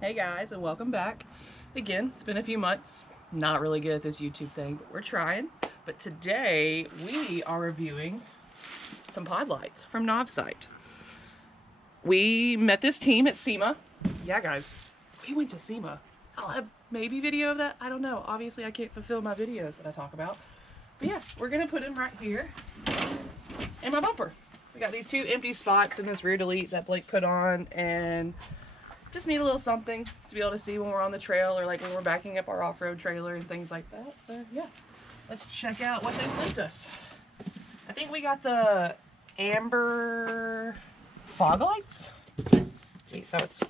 Hey guys, and welcome back. Again, it's been a few months. Not really good at this YouTube thing, but we're trying. But today we are reviewing some pod lights from Novsite. We met this team at SEMA. Yeah guys, we went to SEMA. I'll have maybe video of that. I don't know. Obviously I can't fulfill my videos that I talk about. But yeah, we're gonna put them right here in my bumper. We got these two empty spots in this rear delete that Blake put on, and just need a little something to be able to see when we're on the trail or like when we're backing up our off-road trailer and things like that. So yeah, let's check out what they sent us. I think we got the amber fog lights. Geez, so it's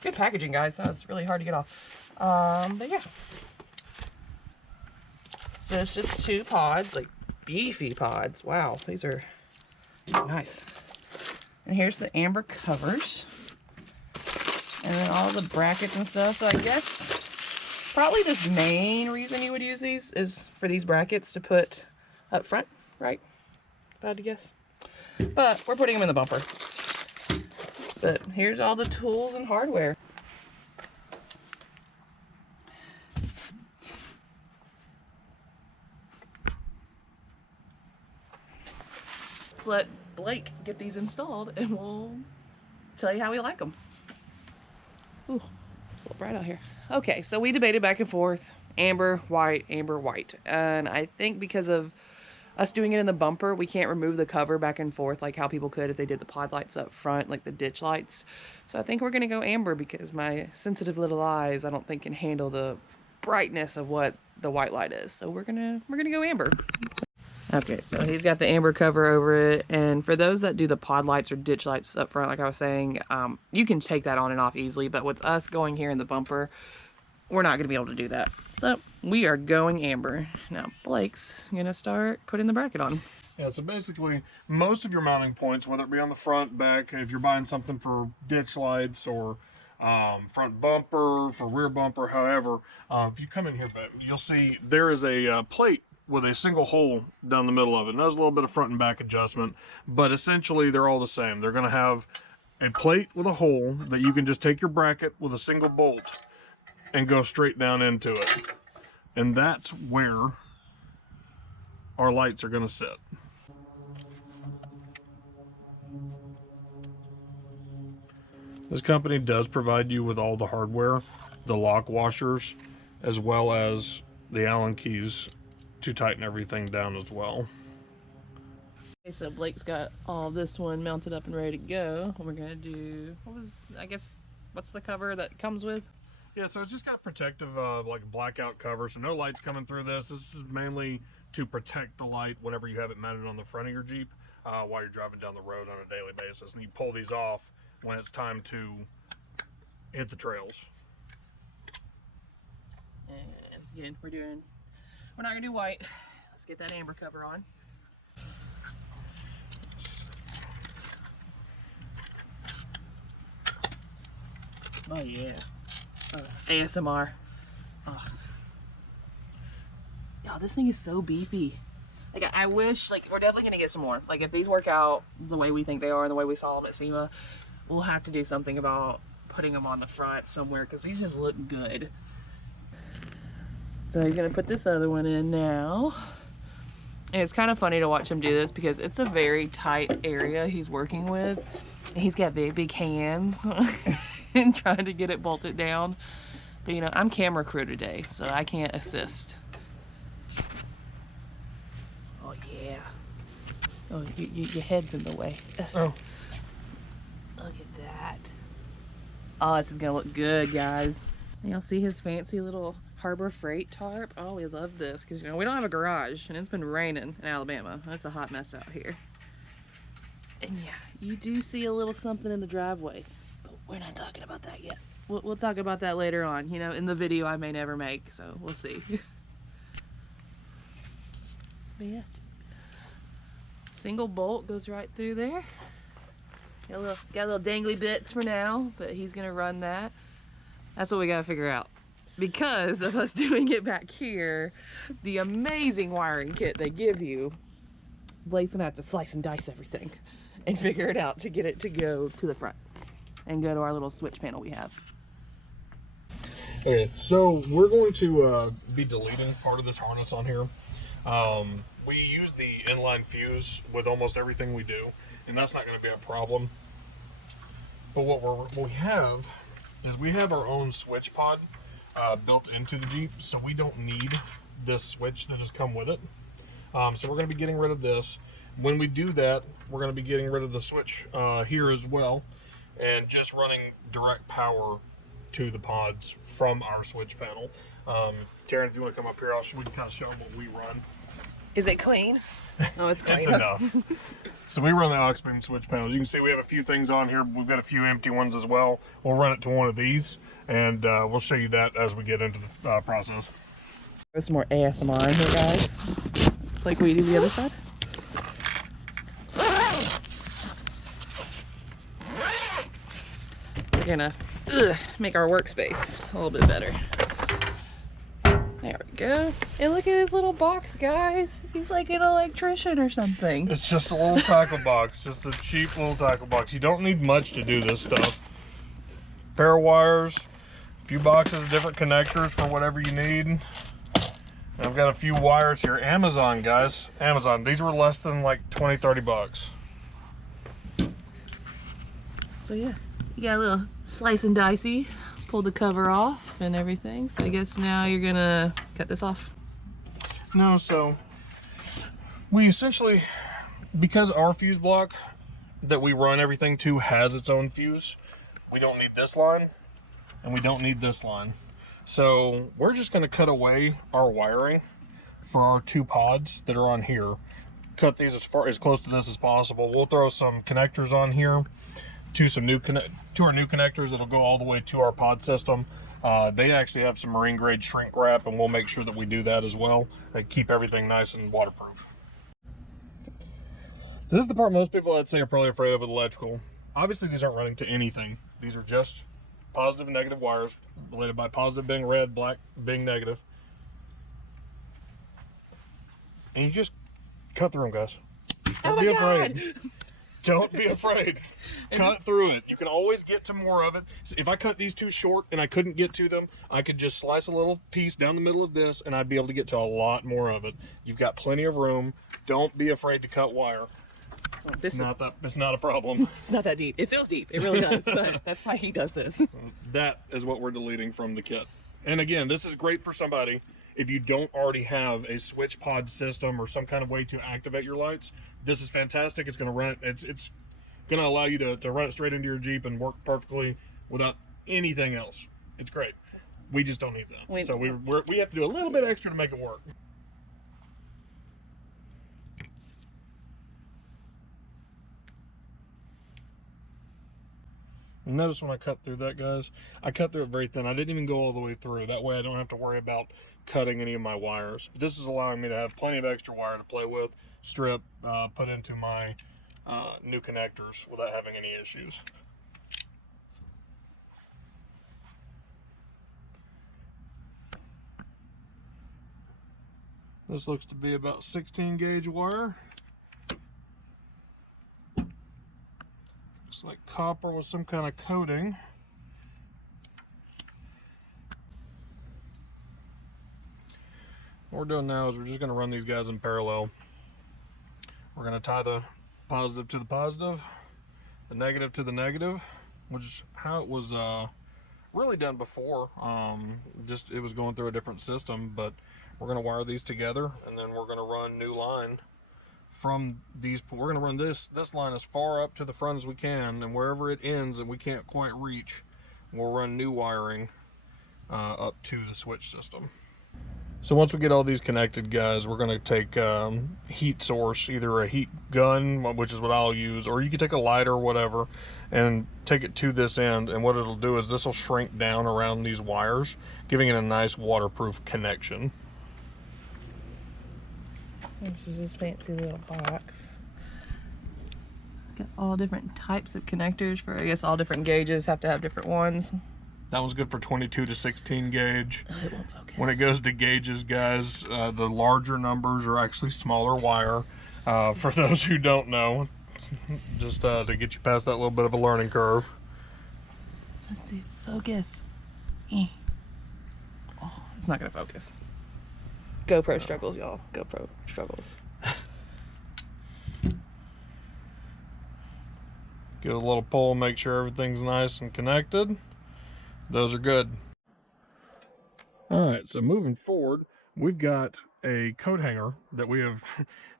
good packaging, guys. So it's really hard to get off. But yeah. So it's just two pods, like beefy pods. Wow, these are nice. And here's the amber covers. And then all the brackets and stuff. So I guess probably the main reason you would use these is for these brackets to put up front, right? If I had to guess. But we're putting them in the bumper. But here's all the tools and hardware. Let's let Blake get these installed and we'll tell you how we like them. Ooh, it's a little bright out here. Okay, so we debated back and forth, amber, white, and I think because of us doing it in the bumper, we can't remove the cover back and forth like how people could if they did the pod lights up front, like the ditch lights. So I think we're gonna go amber because my sensitive little eyes, I don't think can handle the brightness of what the white light is. So we're gonna go amber. Okay, so he's got the amber cover over it, and for those that do the pod lights or ditch lights up front, like I was saying, you can take that on and off easily, but with us going here in the bumper, we're not going to be able to do that. So we are going amber. Now Blake's going to start putting the bracket on. Yeah, so basically most of your mounting points, whether it be on the front, back, if you're buying something for ditch lights or front bumper, for rear bumper, however, if you come in here, you'll see there is a plate with a single hole down the middle of it. And there's a little bit of front and back adjustment, but essentially they're all the same. They're going to have a plate with a hole that you can just take your bracket with a single bolt and go straight down into it. And that's where our lights are going to sit. This company does provide you with all the hardware, the lock washers, as well as the Allen keys to tighten everything down as well. Okay, so Blake's got all this one mounted up and ready to go. We're gonna do, what's the cover that comes with? Yeah, so it's just got protective, like a blackout cover, so no lights coming through this. This is mainly to protect the light whenever you have it mounted on the front of your Jeep while you're driving down the road on a daily basis. And you pull these off when it's time to hit the trails. And again, we're not gonna do white. Let's get that amber cover on. Oh yeah. ASMR. Oh. Yo, this thing is so beefy. Like I wish, like we're definitely gonna get some more. Like if these work out the way we think they are and the way we saw them at SEMA, we'll have to do something about putting them on the front somewhere because these just look good. So he's gonna put this other one in now. And it's kind of funny to watch him do this because it's a very tight area he's working with. And he's got big hands and trying to get it bolted down. But you know, I'm camera crew today, so I can't assist. Oh yeah. Oh, your head's in the way. Oh. Look at that. Oh, this is gonna look good, guys. Y'all see his fancy little Harbor Freight tarp? Oh, we love this because you know we don't have a garage and it's been raining in Alabama. That's a hot mess out here. And yeah, you do see a little something in the driveway, but we're not talking about that yet. We'll talk about that later on, you know, in the video I may never make, so we'll see. But yeah, just single bolt goes right through there. Got a little dangly bits for now, but he's gonna run that. That's what we gotta figure out. Because of us doing it back here, the amazing wiring kit they give you, Blake's gonna have to slice and dice everything and figure it out to get it to go to the front and go to our little switch panel we have. Okay, so we're going to be deleting part of this harness on here. We use the inline fuse with almost everything we do, and that's not going to be a problem. But what we have is we have our own switch pod built into the Jeep, so we don't need this switch that has come with it. So we're going to be getting rid of this. When we do that, we're going to be getting rid of the switch here as well, and just running direct power to the pods from our switch panel. Taryn, if you want to come up here, we can kind of show them what we run. Is it clean? Oh, it's clean. It's enough. So we run the aux beam switch panels. You can see we have a few things on here. We've got a few empty ones as well. We'll run it to one of these, and we'll show you that as we get into the process. There's some more ASMR in here, guys. Like we do the other side. We're gonna make our workspace a little bit better. There we go. And look at his little box, guys. He's like an electrician or something. It's just a little tackle box, just a cheap little tackle box. You don't need much to do this stuff. Pair of wires, a few boxes of different connectors for whatever you need. I've got a few wires here. Amazon, guys. Amazon. These were less than like 20, 30 bucks. So yeah, you got a little slice and dicey. Pull the cover off and everything. So I guess now you're gonna cut this off. No, so we essentially, because our fuse block that we run everything to has its own fuse, we don't need this line and we don't need this line. So we're just going to cut away our wiring for our two pods that are on here. Cut these as close to this as possible. We'll throw some connectors on here to our new connectors that'll go all the way to our pod system. They actually have some marine grade shrink wrap, and we'll make sure that we do that as well. They keep everything nice and waterproof. This is the part most people, I'd say, are probably afraid of with electrical. Obviously, these aren't running to anything. These are just positive and negative wires, related by positive being red, black being negative. And you just cut through them, guys. Don't be afraid. Don't be afraid. Cut through it. You can always get to more of it. If I cut these two short and I couldn't get to them, I could just slice a little piece down the middle of this and I'd be able to get to a lot more of it. You've got plenty of room. Don't be afraid to cut wire. It's not a problem. It's not that deep. It feels deep. It really does. But that's why he does this. That is what we're deleting from the kit. And again, this is great for somebody if you don't already have a switch pod system or some kind of way to activate your lights. This is fantastic. It's going to run it. It's going to allow you to run it straight into your Jeep and work perfectly without anything else. It's great. We just don't need that. So we have to do a little bit extra to make it work. Notice when I cut through that, guys, I cut through it very thin. I didn't even go all the way through. That way I don't have to worry about cutting any of my wires. This is allowing me to have plenty of extra wire to play with, strip, put into my new connectors without having any issues. This looks to be about 16 gauge wire. Looks like copper with some kind of coating. What we're doing now is we're just going to run these guys in parallel. We're going to tie the positive to the positive, the negative to the negative, which is how it was really done before. Just it was going through a different system, but we're going to wire these together and then we're going to run new line from these. We're going to run this line as far up to the front as we can, and wherever it ends and we can't quite reach, we'll run new wiring up to the switch system. So once we get all these connected, guys, we're going to take heat source, either a heat gun, which is what I'll use, or you can take a lighter or whatever and take it to this end, and what it'll do is this will shrink down around these wires, giving it a nice waterproof connection. This is this fancy little box. Got all different types of connectors for, I guess, all different gauges have to have different ones. That one's good for 22 to 16 gauge. Oh, it won't focus. When it goes to gauges, guys, the larger numbers are actually smaller wire. For those who don't know, just to get you past that little bit of a learning curve. Let's see, focus. It's not gonna focus. GoPro struggles, y'all. GoPro struggles. Get a little pull, make sure everything's nice and connected. Those are good. All right, so moving forward, we've got a coat hanger that we have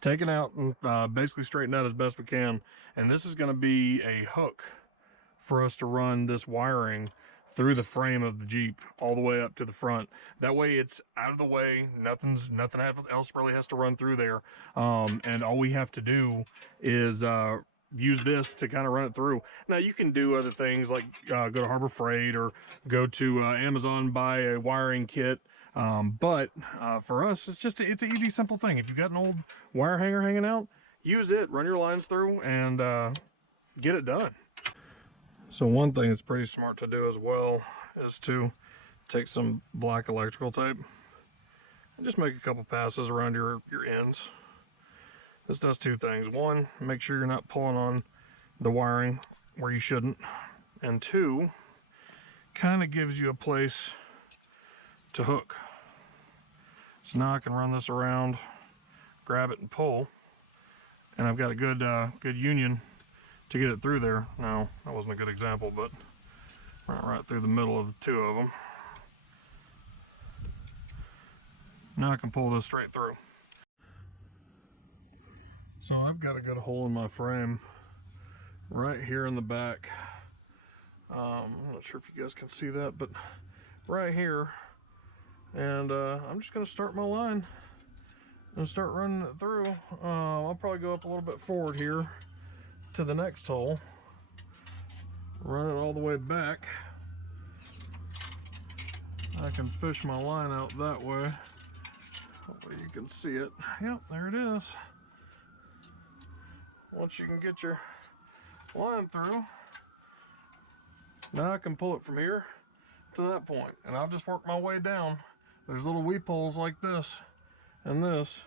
taken out and basically straightened out as best we can. And this is gonna be a hook for us to run this wiring through the frame of the Jeep all the way up to the front. That way it's out of the way, nothing else really has to run through there. And all we have to do is use this to kind of run it through. Now you can do other things like go to Harbor Freight or go to Amazon, buy a wiring kit. But for us, it's an easy, simple thing. If you've got an old wire hanger hanging out, use it, run your lines through, and get it done. So one thing that's pretty smart to do as well is to take some black electrical tape and just make a couple passes around your ends. This does two things. One, make sure you're not pulling on the wiring where you shouldn't. And two, kind of gives you a place to hook. So now I can run this around, grab it and pull, and I've got a good union to get it through there. Now, that wasn't a good example, but right through the middle of the two of them. Now I can pull this straight through. So I've got a good hole in my frame right here in the back. I'm not sure if you guys can see that, but right here. And I'm just gonna start my line and start running it through. I'll probably go up a little bit forward here to the next hole, run it all the way back. I can fish my line out that way. Hopefully you can see it. Yep, there it is. Once you can get your line through, now I can pull it from here to that point, and I'll just work my way down. There's little weep holes like this and this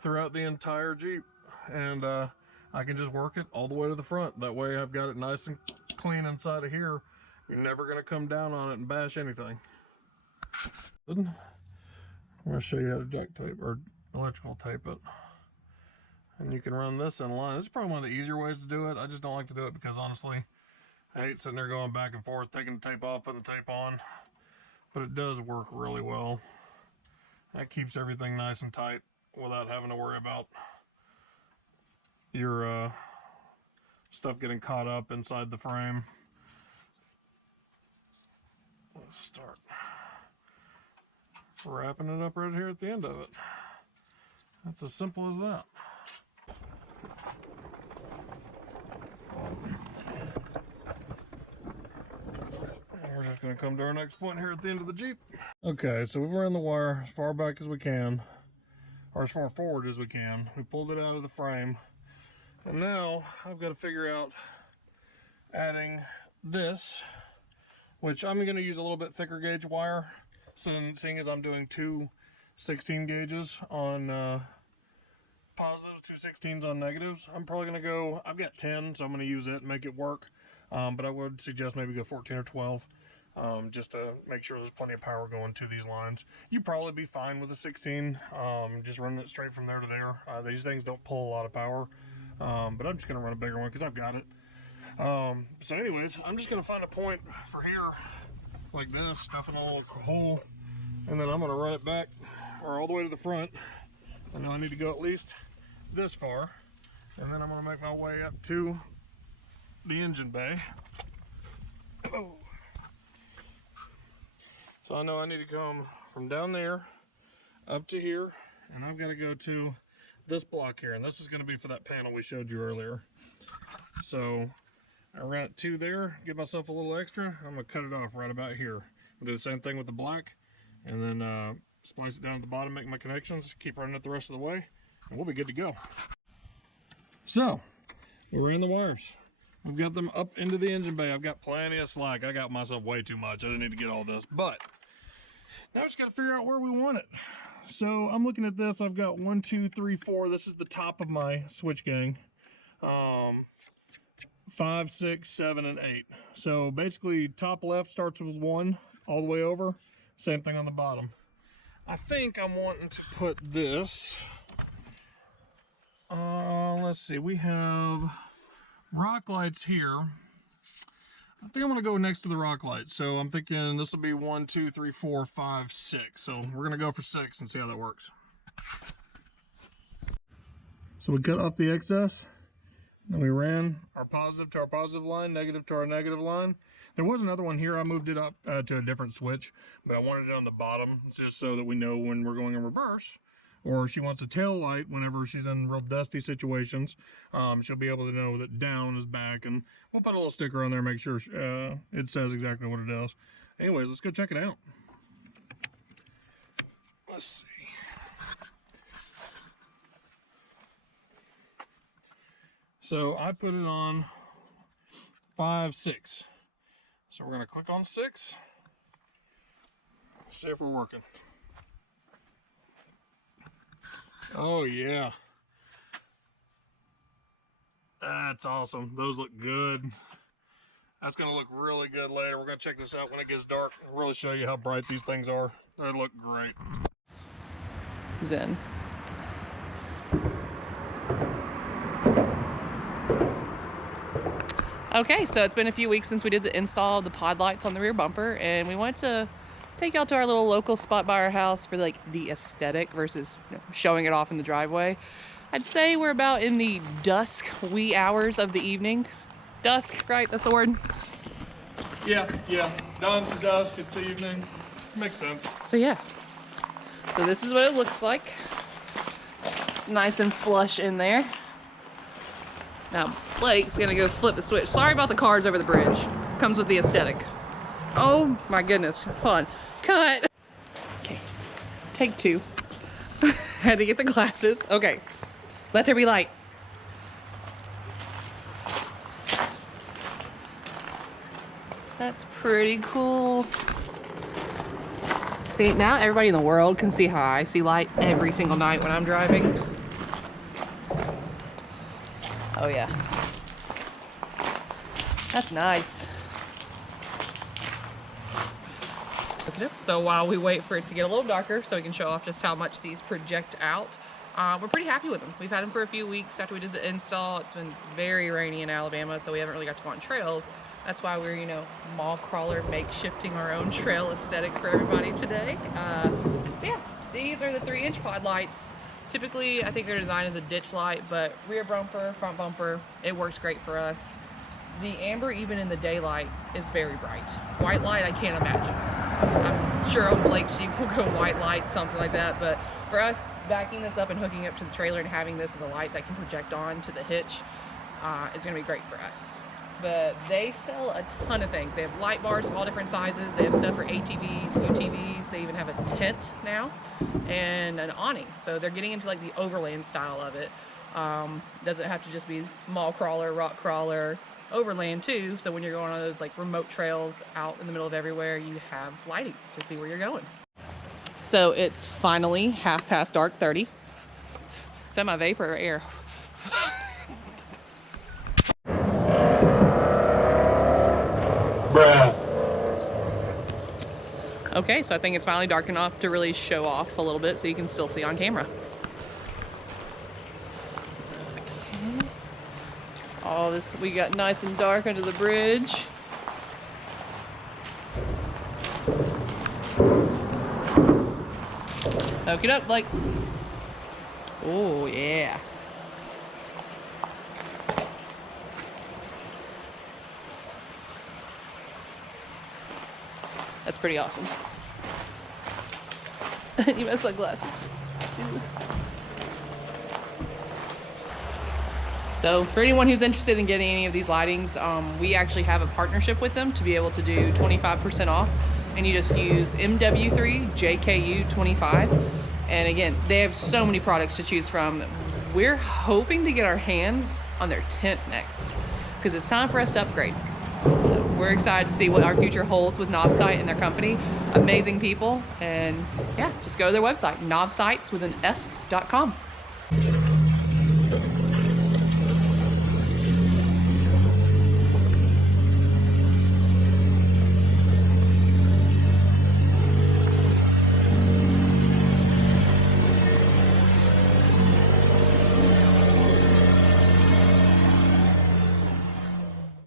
throughout the entire Jeep, and I can just work it all the way to the front. That way I've got it nice and clean inside of here. You're never gonna come down on it and bash anything. I'm gonna show you how to duct tape or electrical tape it. And you can run this in line. This is probably one of the easier ways to do it. I just don't like to do it because honestly, I hate sitting there going back and forth, taking the tape off, putting the tape on. But it does work really well. That keeps everything nice and tight without having to worry about your stuff getting caught up inside the frame. Let's start wrapping it up right here at the end of it. That's as simple as that. We're just going to come to our next point here at the end of the Jeep. Okay, so we've run the wire as far back as we can, or as far forward as we can. We pulled it out of the frame. And now I've got to figure out adding this, which I'm going to use a little bit thicker gauge wire, seeing as I'm doing two 16 gauges on positives, two 16s on negatives. I'm probably going to go, I've got 10, so I'm going to use it and make it work. But I would suggest maybe go 14 or 12, just to make sure there's plenty of power going to these lines. You'd probably be fine with a 16, just running it straight from there to there. These things don't pull a lot of power, but I'm just going to run a bigger one because I've got it. So anyways, I'm just going to find a point for here, like this, stuff in a little hole, and then I'm going to run it back, or all the way to the front. I know I need to go at least this far, and then I'm going to make my way up to the engine bay. Oh. So I know I need to come from down there up to here, and I've got to go to this block here, and this is going to be for that panel we showed you earlier. So I ran it to there, give myself a little extra. I'm going to cut it off right about here. I'll do the same thing with the black, and then splice it down at the bottom, make my connections, keep running it the rest of the way, and we'll be good to go. So we're in the wires. We've got them up into the engine bay. I've got plenty of slack. I got myself way too much. I didn't need to get all this, but now I just got to figure out where we want it. So I'm looking at this. I've got 1, 2, 3, 4. This is the top of my switch gang. 5, 6, 7, and 8. So basically top left starts with 1 all the way over. Same thing on the bottom. I think I'm wanting to put this, let's see, we have rock lights here. I think I'm gonna go next to the rock lights. So I'm thinking this will be 1, 2, 3, 4, 5, 6. So we're gonna go for 6 and see how that works. So we cut off the excess, and we ran our positive to our positive line, negative to our negative line. There was another one here. I moved it up to a different switch, but I wanted it on the bottom just so that we know when we're going in reverse, or she wants a tail light whenever she's in real dusty situations. She'll be able to know that down is back, and we'll put a little sticker on there, make sure it says exactly what it does. Anyways, let's go check it out. Let's see. So I put it on 5, 6. So we're gonna click on 6. See if we're working. Oh yeah. That's awesome. Those look good. That's gonna look really good later. We're gonna check this out when it gets dark and really show you how bright these things are. They look great. Zen. Okay, so it's been a few weeks since we did the install of the pod lights on the rear bumper, and we wanted to take y'all to our little local spot by our house for like the aesthetic versus showing it off in the driveway. I'd say we're about in the dusk wee hours of the evening. Dusk, right? That's the word? Yeah. Dawn to dusk, it's the evening. Makes sense. So yeah. So this is what it looks like. Nice and flush in there. Now, Blake's gonna go flip the switch. Sorry about the cars over the bridge. Comes with the aesthetic. Oh my goodness. Hold on. Cut. Okay. Take 2. Had to get the glasses. Okay. Let there be light. That's pretty cool. See, now everybody in the world can see how I see light every single night when I'm driving. Oh yeah. That's nice. So while we wait for it to get a little darker so we can show off just how much these project out, we're pretty happy with them. We've had them for a few weeks after we did the install. It's been very rainy in Alabama, so we haven't really got to go on trails. That's why we're, mall crawler makeshifting our own trail aesthetic for everybody today. Yeah, these are the 3-inch pod lights. Typically, I think their design is a ditch light, but rear bumper, front bumper, it works great for us. The amber, even in the daylight, is very bright. White light, I can't imagine. I'm sure on Blake's Jeep will go white light, something like that, but for us, backing this up and hooking up to the trailer and having this as a light that can project on to the hitch, is gonna be great for us. But they sell a ton of things. They have light bars of all different sizes. They have stuff for ATVs, UTVs. They even have a tent now and an awning. So they're getting into like the overland style of it. Doesn't have to just be mall crawler, rock crawler, overland too. So when you're going on those like remote trails out in the middle of everywhere, you have lighting to see where you're going. So it's finally 30:30. Is that my vapor or air? Okay, so I think it's finally dark enough to really show off a little bit so you can still see on camera. Okay. All this, we got nice and dark under the bridge. Hook it up, Blake. Oh, yeah. That's pretty awesome. You have sunglasses. So for anyone who's interested in getting any of these lightings, we actually have a partnership with them to be able to do 25% off. And you just use MW3JKU25. And again, they have so many products to choose from. We're hoping to get our hands on their tent next because it's time for us to upgrade. So we're excited to see what our future holds with Novsight and their company. Amazing people. And yeah, just go to their website, novsights with an S.com.